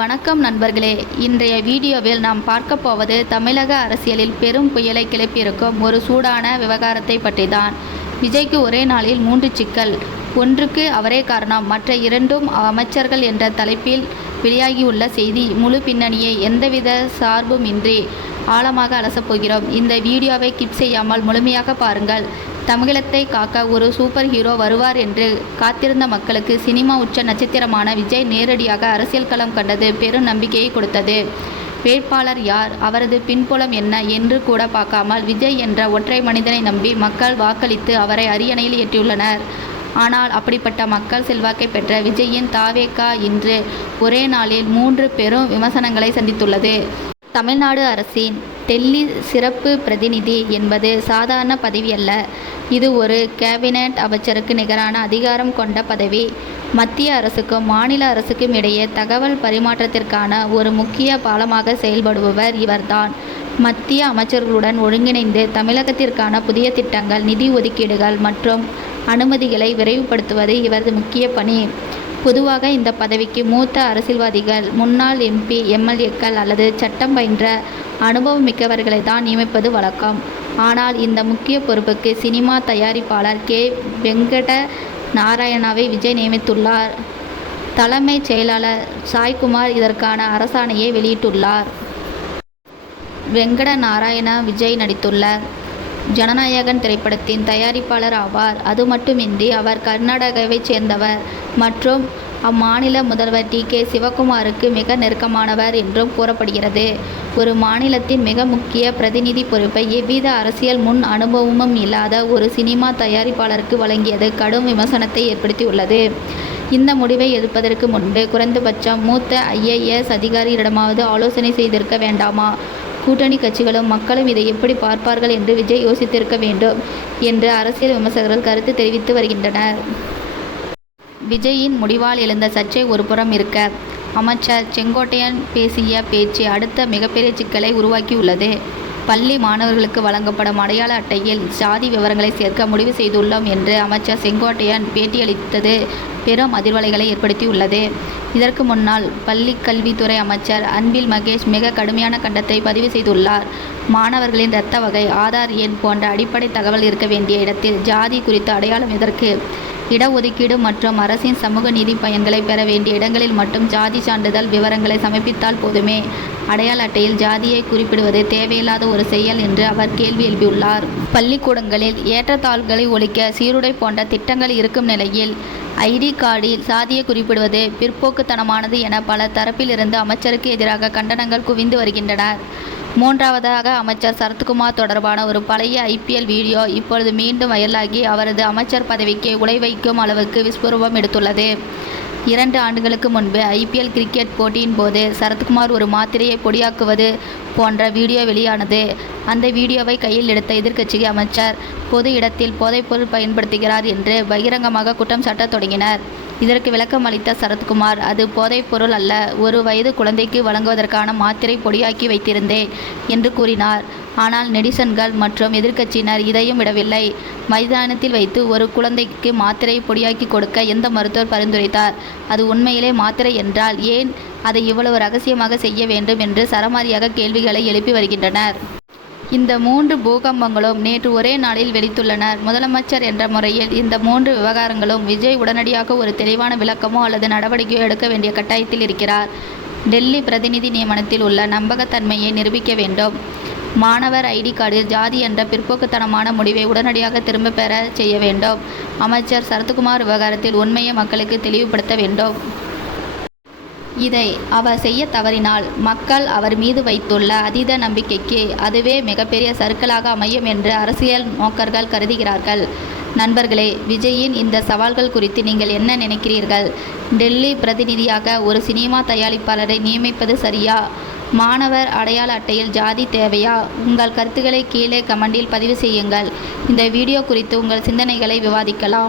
வணக்கம் நண்பர்களே. இன்றைய வீடியோவில் நாம் பார்க்க போவது தமிழக அரசியலில் பெரும் புயலை கிளப்பியிருக்கும் ஒரு சூடான விவகாரத்தை பற்றி தான். விஜய்க்கு ஒரே நாளில் 3 சிக்கல். ஒன்றுக்கு அவரே காரணம், மற்ற 2ம் அமைச்சர்கள் என்ற தலைப்பில் வெளியாகியுள்ள செய்தி முழு பின்னணியை எந்தவித சார்புமின்றி ஆழமாக அலசப்போகிறோம். இந்த வீடியோவை கிப் செய்யாமல் முழுமையாக பாருங்கள். தமிழகத்தை காக்க ஒரு சூப்பர் ஹீரோ வருவார் என்று காத்திருந்த மக்களுக்கு சினிமா உச்ச நட்சத்திரமான விஜய் நேரடியாக அரசியல் களம் கண்டது பெரும் நம்பிக்கையை கொடுத்தது. வேட்பாளர் யார், அவரது பின்புலம் என்ன என்று கூட பார்க்காமல் விஜய் என்ற ஒற்றை மனிதனை நம்பி மக்கள் வாக்களித்து அவரை அரியணையில் ஏற்றியுள்ளனர். ஆனால் அப்படிப்பட்ட மக்கள் செல்வாக்கை பெற்ற விஜயின் தாவேகா இன்று ஒரே நாளில் 3 பெரும் விமர்சனங்களை சந்தித்துள்ளது. தமிழ்நாடு அரசின் டெல்லி சிறப்பு பிரதிநிதி என்பது சாதாரண பதவி அல்ல. இது ஒரு கேபினட் அமைச்சருக்கு நிகரான அதிகாரம் கொண்ட பதவி. மத்திய அரசுக்கும் மாநில அரசுக்கும் இடையே தகவல் பரிமாற்றத்திற்கான ஒரு முக்கிய பாலமாக செயல்படுபவர் இவர்தான். மத்திய அமைச்சர்களுடன் ஒருங்கிணைந்து தமிழகத்திற்கான புதிய திட்டங்கள், நிதி ஒதுக்கீடுகள் மற்றும் அனுமதிகளை விரைவுபடுத்துவது இவரது முக்கிய பணி. பொதுவாக இந்த பதவிக்கு மூத்த அரசியல்வாதிகள், முன்னாள் MP, MLAக்கள் அல்லது சட்டம் பயின்ற அனுபவம் மிக்கவர்களை தான் நியமிப்பது வழக்கம். ஆனால் இந்த முக்கிய பொறுப்புக்கு சினிமா தயாரிப்பாளர் கே. வெங்கட நாராயணாவை விஜய் நியமித்துள்ளார். தலைமைச் செயலாளர் சாய்குமார் இதற்கான அரசாணையை வெளியிட்டுள்ளார். வெங்கட நாராயணா விஜய் நடித்துள்ள ஜனநாயகன் திரைப்படத்தின் தயாரிப்பாளர் ஆவார். அது மட்டுமின்றி அவர் கர்நாடகாவைச் சேர்ந்தவர் மற்றும் அம்மாநில முதல்வர் K. சிவகுமாருக்கு மிக நெருக்கமானவர் என்றும் கூறப்படுகிறது. ஒரு மாநிலத்தின் மிக முக்கிய பிரதிநிதி பொறுப்பை எவ்வித அரசியல் முன் அனுபவமும் இல்லாத ஒரு சினிமா தயாரிப்பாளருக்கு வழங்கியது கடும் விமர்சனத்தை ஏற்படுத்தியுள்ளது. இந்த முடிவை எடுப்பதற்கு முன்பு குறைந்தபட்சம் மூத்த IAS அதிகாரியிடமாவது ஆலோசனை செய்திருக்க வேண்டாமா? கூட்டணி கட்சிகளும் மக்களும் இதை எப்படி பார்ப்பார்கள் என்று விஜய் யோசித்திருக்க வேண்டும் என்று அரசியல் விமர்சகர்கள் கருத்து தெரிவித்து வருகின்றனர். விஜயின் முடிவால் எழுந்த சர்ச்சை ஒருபுறம் இருக்க, அமைச்சர் செங்கோட்டையன் பேசிய பேச்சு அடுத்த மிகப்பெரிய சிக்கலை உருவாக்கியுள்ளது. பள்ளி மாணவர்களுக்கு வழங்கப்படும் அடையாள அட்டையில் சாதி விவரங்களை சேர்க்க முடிவு செய்துள்ளோம் என்று அமைச்சர் செங்கோட்டையன் பேட்டியளித்தது பெரும் அதிர்வலைகளை ஏற்படுத்தியுள்ளது. இதற்கு முன்னால் பள்ளிக்கல்வித்துறை அமைச்சர் அன்பில் மகேஷ் மிக கடுமையான கண்டனத்தை பதிவு செய்துள்ளார். மாணவர்களின் இரத்த வகை, ஆதார் எண் போன்ற அடிப்படை தகவல் இருக்க வேண்டிய இடத்தில் ஜாதி குறித்த அடையாளம் எதற்கு? இடஒதுக்கீடு மற்றும் அரசின் சமூக நீதி பயன்களை பெற வேண்டிய இடங்களில் மட்டும் ஜாதி சான்றிதழ் விவரங்களை சமர்ப்பித்தால் போதுமே. அடையாள அட்டையில் ஜாதியை குறிப்பிடுவது தேவையில்லாத ஒரு செயல் என்று அவர் கேள்வி எழுப்பியுள்ளார். பள்ளிக்கூடங்களில் ஏற்றத்தாழ்வுகளை ஒழிக்க சீருடை போன்ற திட்டங்கள் இருக்கும் நிலையில் ID கார்டில் சாதியை குறிப்பிடுவது பிற்போக்குத்தனமானது என பல தரப்பிலிருந்து அமைச்சருக்கு எதிராக கண்டனங்கள் குவிந்து வருகின்றன. மூன்றாவதாக, அமைச்சர் சரத்குமார் தொடர்பான ஒரு பழைய IPL வீடியோ இப்பொழுது மீண்டும் வைரலாகி அவரது அமைச்சர் பதவிக்கு உலை வைக்கும் அளவுக்கு விஸ்வரூபம் எடுத்துள்ளது. 2 ஆண்டுகளுக்கு முன்பு IPL கிரிக்கெட் போட்டியின் போது சரத்குமார் ஒரு மாத்திரையை பொடியாக்குவது போன்ற வீடியோ வெளியானது. அந்த வீடியோவை கையில் எடுத்த எதிர்க்கட்சி அமைச்சர் பொது இடத்தில் போதைப்பொருள் பயன்படுத்துகிறார் என்று பகிரங்கமாக குற்றம் சாட்டத் தொடங்கினர். இதற்கு விளக்கம் அளித்த சரத்குமார், அது போதைப்பொருள் அல்ல, 1 வயது குழந்தைக்கு வழங்குவதற்கான மாத்திரை பொடியாக்கி வைத்திருந்தேன் என்று கூறினார். ஆனால் நெட்டிசன்கள் மற்றும் எதிர்க்கட்சியினர் இதையும் விடவில்லை. மைதானத்தில் வைத்து ஒரு குழந்தைக்கு மாத்திரை பொடியாக்கி கொடுக்க எந்த மருத்துவர் பரிந்துரைத்தார்? அது உண்மையிலே மாத்திரை என்றால் ஏன் அதை இவ்வளவு ரகசியமாக செய்ய வேண்டும் என்று சரமாரியாக கேள்விகளை எழுப்பி வருகின்றனர். இந்த 3 பூகம்பங்களும் நேற்று ஒரே நாளில் வெடித்துள்ளனர். முதலமைச்சர் என்ற முறையில் இந்த 3 விவகாரங்களும் விஜய் உடனடியாக ஒரு தெளிவான விளக்கமோ அல்லது நடவடிக்கையோ எடுக்க வேண்டிய கட்டாயத்தில் இருக்கிறார். டெல்லி பிரதிநிதி நியமனத்தில் உள்ள நம்பகத்தன்மையை நிரூபிக்க வேண்டும். மாணவர் ID கார்டில் ஜாதி என்ற பிற்போக்குத்தனமான முடிவை உடனடியாக திரும்ப பெற செய்ய வேண்டும். அமைச்சர் சரத்குமார் விவகாரத்தில் உண்மையை மக்களுக்கு தெளிவுபடுத்த வேண்டும். இதை அவர் செய்ய தவறினால் மக்கள் அவர் மீது வைத்துள்ள அதீத நம்பிக்கைக்கு அதுவே மிகப்பெரிய சறுக்கலாக அமையும் என்று அரசியல் நோக்கர்கள் கருதுகிறார்கள். நண்பர்களே, விஜயின் இந்த சவால்கள் குறித்து நீங்கள் என்ன நினைக்கிறீர்கள்? டெல்லி பிரதிநிதியாக ஒரு சினிமா தயாரிப்பாளரை நியமிப்பது சரியா? மாணவர் அடையாள அட்டையில் ஜாதி தேவையா? உங்கள் கருத்துக்களை கீழே கமெண்டில் பதிவு செய்யுங்கள். இந்த வீடியோ குறித்து உங்கள் சிந்தனைகளை விவாதிக்கலாம்.